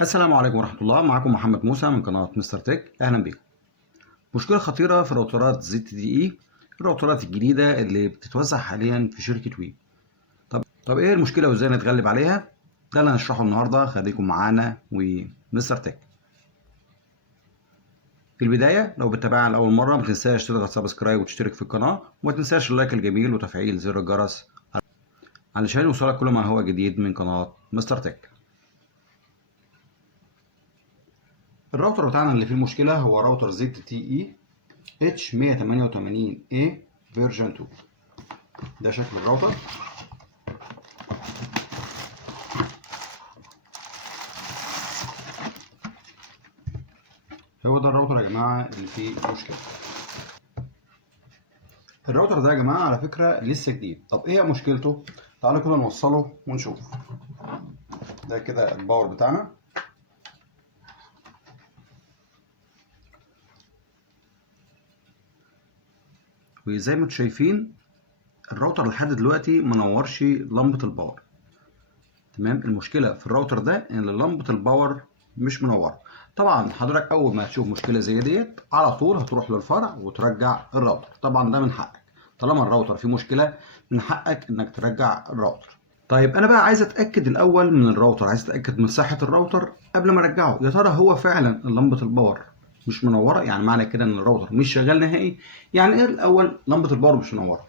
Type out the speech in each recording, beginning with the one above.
السلام عليكم ورحمة الله. معكم محمد موسى من قناة مستر تك. أهلا بكم. مشكلة خطيرة في راوترات ZTE، الراوترات الجديدة اللي بتتوزع حاليا في شركة وي. طب إيه المشكلة وإزاي نتغلب عليها؟ ده اللي هنشرحه النهاردة. خليكم معانا ومستر تك. في البداية لو بتتابعنا لأول مرة ما تنساش تضغط سبسكرايب وتشترك في القناة، وما تنساش اللايك الجميل وتفعيل زر الجرس علشان يوصلك كل ما هو جديد من قناة مستر تك. الراوتر بتاعنا اللي فيه المشكلة هو راوتر ZTE H188A فيرجن 2. ده شكل الراوتر. هو ده الراوتر يا جماعة اللي فيه مشكلة. الراوتر ده يا جماعة على فكرة لسه جديد. طب ايه مشكلته؟ تعالوا كده نوصله ونشوف. ده كده الباور بتاعنا. وزي ما انتم شايفين الراوتر لحد دلوقتي منورش لمبة الباور. تمام. المشكلة في الراوتر ده ان لمبة الباور مش منورة. طبعا حضرتك اول ما تشوف مشكلة زي ديت على طول هتروح للفرع وترجع الراوتر. طبعا ده من حقك، طالما الراوتر فيه مشكلة من حقك انك ترجع الراوتر. طيب انا بقى عايز اتاكد الاول من الراوتر، عايز اتاكد من صحة الراوتر قبل ما ارجعه. يا ترى هو فعلا لمبة الباور مش منورة؟ يعني معنى كده ان الراوتر مش شغال نهائي. يعني ايه الاول لمبة الباور مش منورة؟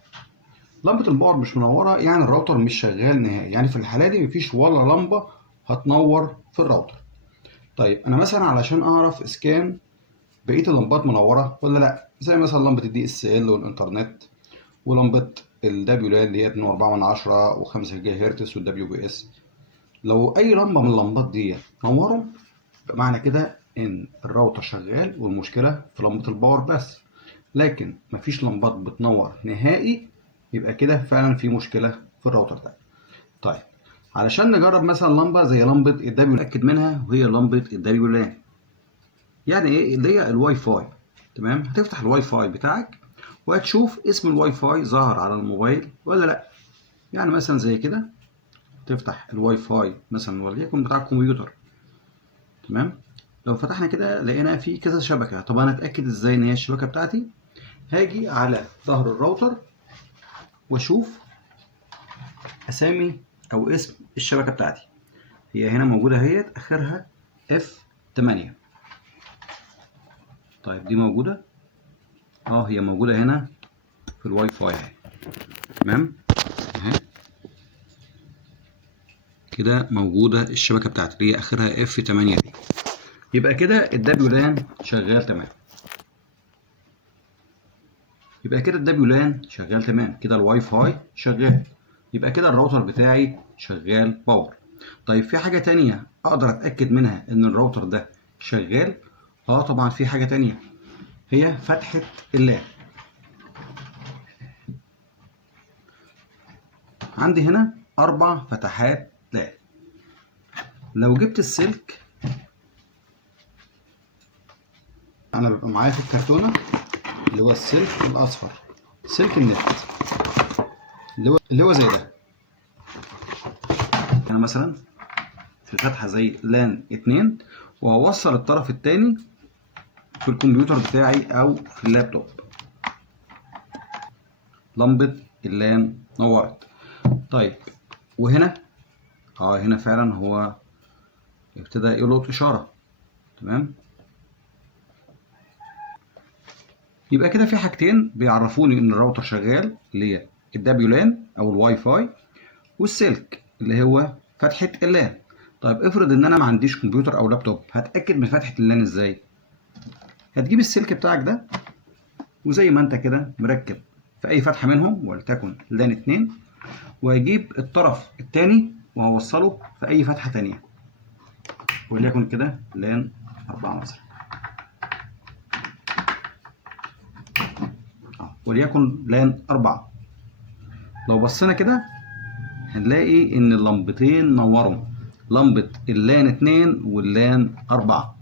لمبة الباور مش منورة يعني الراوتر مش شغال نهائي، يعني في الحالة دي مفيش ولا لمبة هتنور في الراوتر. طيب أنا مثلا علشان أعرف إذا كان بقية اللمبات منورة ولا لأ، زي مثلا لمبة الدي اس ال والإنترنت، ولمبة الدبليو لان اللي هي 2.4 و5 جيجا هرتز والدبليو بي اس، لو أي لمبة من اللمبات دي نوروا معنى كده إن الراوتر شغال والمشكلة في لمبة الباور بس. لكن مفيش لمبات بتنور نهائي، يبقى كده فعلا في مشكلة في الراوتر ده. طيب علشان نجرب مثلا لمبة زي لمبة الدبليو نتأكد منها، وهي لمبة الدبليو لان. يعني ايه؟ اللي هي الواي فاي. تمام. هتفتح الواي فاي بتاعك وهتشوف اسم الواي فاي ظاهر على الموبايل ولا لا. يعني مثلا زي كده تفتح الواي فاي مثلا وليكن بتاع الكمبيوتر. تمام. لو فتحنا كده لقينا في كذا شبكة. طب انا اتأكد ازاي ان هي الشبكة بتاعتي؟ هاجي على ظهر الراوتر واشوف اسامي او اسم الشبكة بتاعتي. هي هنا موجودة اهيت، اخرها F8. طيب دي موجودة؟ هي موجودة هنا في الواي فاي اهي. تمام اهي كده موجودة الشبكة بتاعتي اللي هي اخرها F8 دي. يبقى كده الدبليو لان شغال تمام. كده الواي فاي شغال. يبقى كده الراوتر بتاعي شغال باور. طيب في حاجة تانية اقدر اتأكد منها ان الراوتر ده شغال؟ طبعا في حاجة تانية، هي فتحة اللان. عندي هنا 4 فتحات لان. لو جبت السلك، انا بيبقى معايا في الكرتونة اللي هو السلك الاصفر، سلك النت اللي هو زي ده. انا مثلا في فتحة زي لان 2 وهوصل الطرف التاني في الكمبيوتر بتاعي او في اللابتوب. لمبة اللان نورت. طيب وهنا هنا فعلا هو ابتدى يلقط اشارة. تمام. يبقى كده في حاجتين بيعرفوني ان الراوتر شغال، اللي هي الدبليو لان او الواي فاي، والسلك اللي هو فتحة اللان. طيب افرض ان انا ما عنديش كمبيوتر او لابتوب، هتأكد من فتحة اللان ازاي؟ هتجيب السلك بتاعك ده وزي ما انت كده مركب في اي فتحة منهم، ولتكن لان 2، وهجيب الطرف التاني وهوصله في اي فتحة تانية، وليكن كده لان 4 مثلا، وليكن لان 4. لو بصينا كده هنلاقي ان اللمبتين نوروا، لمبة اللان 2 واللان 4.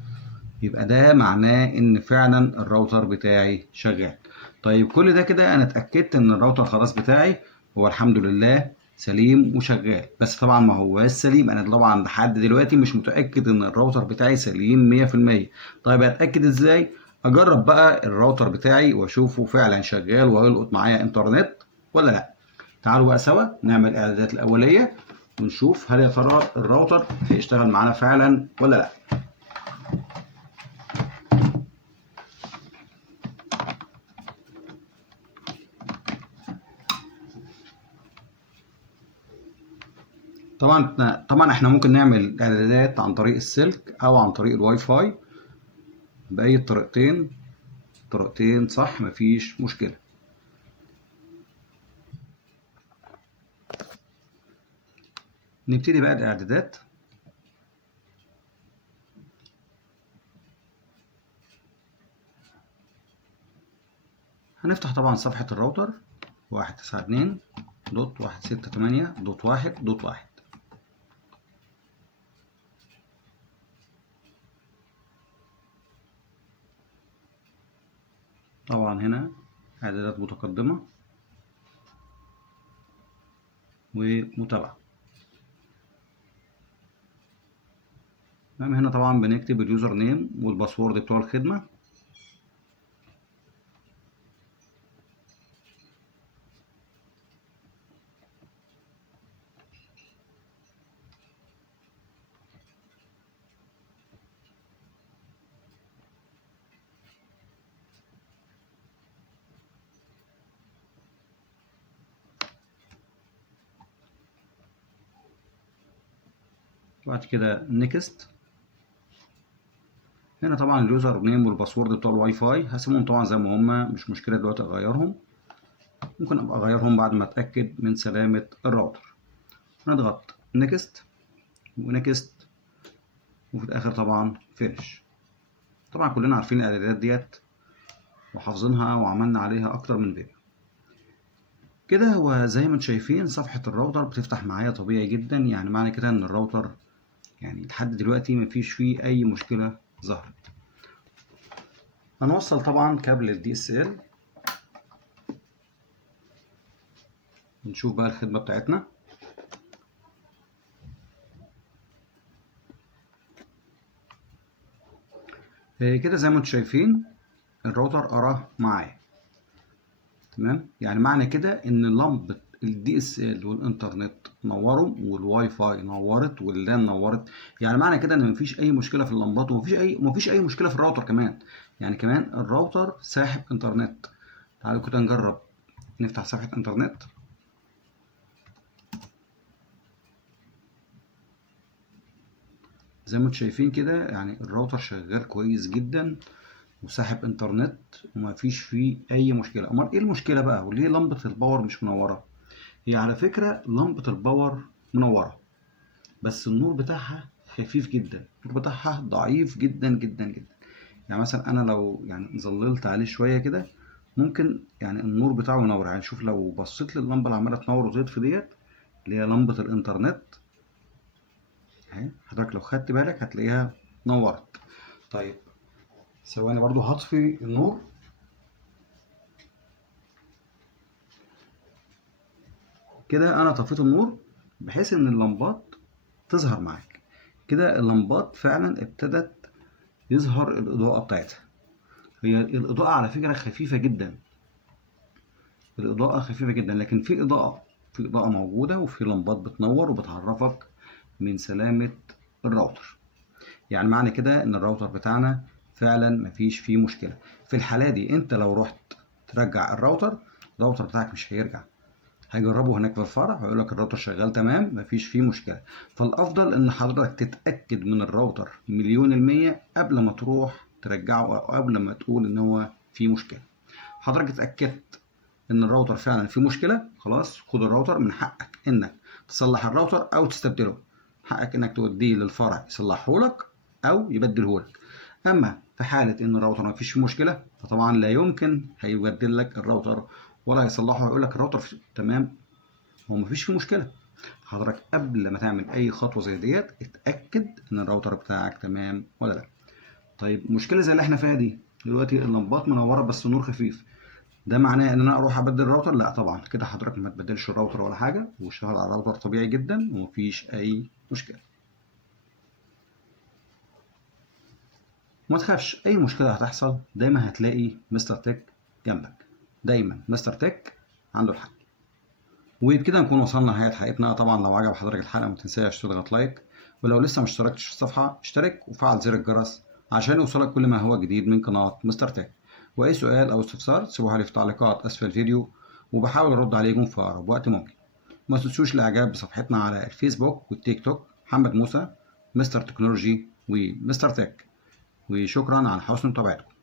يبقى ده معناه ان فعلا الراوتر بتاعي شغال. طيب كل ده كده انا اتأكدت ان الراوتر خلاص بتاعي هو الحمد لله سليم وشغال. بس طبعا ما هواش سليم، انا طبعا لحد دلوقتي مش متاكد ان الراوتر بتاعي سليم 100%. طيب اتاكد ازاي؟ اجرب بقى الراوتر بتاعي واشوفه فعلا شغال وهيلقط معايا انترنت ولا لا. تعالوا بقى سوا نعمل الاعدادات الاوليه ونشوف هل يا ترى الراوتر هيشتغل معانا فعلا ولا لا. طبعا احنا ممكن نعمل اعدادات عن طريق السلك او عن طريق الواي فاي، باي طريقتين صح، مفيش مشكله. نبتدي بقى الاعدادات. هنفتح طبعا صفحه الراوتر 192.168.1.1. طبعا هنا اعدادات متقدمه ومتابعه. تمام، هنا طبعا بنكتب اليوزر نيم والباسورد بتوع الخدمه. بعد كده نيكست. هنا طبعا اليوزر نيم والباسورد بتوع الواي فاي هسيبهم طبعا زي ما هما، مش مشكله دلوقتي اغيرهم، ممكن ابقى اغيرهم بعد ما اتاكد من سلامه الراوتر. نضغط نيكست ونيكست وفي الاخر طبعا فينش. طبعا كلنا عارفين الاعدادات ديت وحافظينها وعملنا عليها اكتر من فيديو. كده هو زي ما انتم شايفين صفحه الراوتر بتفتح معايا طبيعي جدا، يعني معنى كده ان الراوتر يعني لحد دلوقتي مفيش فيه اي مشكله ظهرت. هنوصل طبعا كابل الدي اس ال، نشوف بقى الخدمه بتاعتنا. كده زي ما انتم شايفين الراوتر قرا معايا. تمام، يعني معنى كده ان لمبه الدي اس ال والانترنت نوروا والواي فاي نورت واللان نورت، يعني معنى كده ان مفيش اي مشكله في اللمبات ومفيش اي مشكله في الراوتر كمان. يعني كمان الراوتر ساحب انترنت. تعالوا كده نجرب نفتح صفحه انترنت. زي ما انتم شايفين كده يعني الراوتر شغال كويس جدا وساحب انترنت ومفيش فيه اي مشكله. امال ايه المشكله بقى وليه لمبه الباور مش منوره؟ هي على فكره لمبه الباور منوره بس النور بتاعها خفيف جدا، النور بتاعها ضعيف جدا جدا جدا. يعني مثلا انا لو يعني ظللت عليه شويه كده ممكن يعني النور بتاعه ينور. يعني شوف لو بصيت لللمبه اللي عماله تنور وتطفي ديت اللي هي لمبه الانترنت اهي، حضرتك لو خدت بالك هتلاقيها نورت. طيب ثواني برضو هطفي النور. كده انا طفيت النور بحيث ان اللمبات تظهر معاك. كده اللمبات فعلا ابتدت يظهر الاضاءه بتاعتها. هي الاضاءه على فكره خفيفه جدا، الإضاءة خفيفة جدا، لكن في إضاءة موجودة وفي لمبات بتنور وبتعرفك من سلامة الراوتر. يعني معنى كده إن الراوتر بتاعنا فعلا مفيش فيه مشكلة. في الحالة دي أنت لو رحت ترجع الراوتر بتاعك مش هيرجع، هيجربه هناك في الفرع ويقول لك الراوتر شغال تمام مفيش فيه مشكلة. فالأفضل إن حضرتك تتأكد من الراوتر مليون المية قبل ما تروح ترجعه أو قبل ما تقول إن هو فيه مشكلة. حضرتك اتأكدت ان الراوتر فعلا فيه مشكله، خلاص خد الراوتر، من حقك انك تصلح الراوتر او تستبدله، حقك انك توديه للفرع يصلحه لك او يبدله لك. اما في حاله ان الراوتر ما فيش فيه مشكله فطبعا لا يمكن هيبدل لك الراوتر ولا هيصلحه، هيقول لك الراوتر تمام، هو ما فيش فيه مشكله. حضرتك قبل ما تعمل اي خطوه زي ديت اتاكد ان الراوتر بتاعك تمام ولا لا. طيب مشكله زي اللي احنا فيها دي دلوقتي اللمبات منوره بس النور خفيف، ده معناه ان انا اروح ابدل الراوتر؟ لا طبعا، كده حضرتك ما تبدلش الراوتر ولا حاجه، واشتغل على الراوتر طبيعي جدا ومفيش اي مشكله. وما تخافش، اي مشكله هتحصل دايما هتلاقي مستر تك جنبك، دايما مستر تك عنده الحل. وبكده نكون وصلنا لنهايه حلقتنا. طبعا لو عجب حضرتك الحلقه ما تنساش تضغط لايك، ولو لسه ما اشتركتش في الصفحه اشترك وفعل زر الجرس عشان يوصلك كل ما هو جديد من قناه مستر تك. واي سؤال او استفسار سيبوها لي في تعليقات اسفل الفيديو، وبحاول ارد عليكم في اقرب وقت ممكن. ما تنسوش الاعجاب بصفحتنا على الفيسبوك والتيك توك، محمد موسى، مستر تكنولوجي ومستر تك. وشكرا على حسن متابعتكم.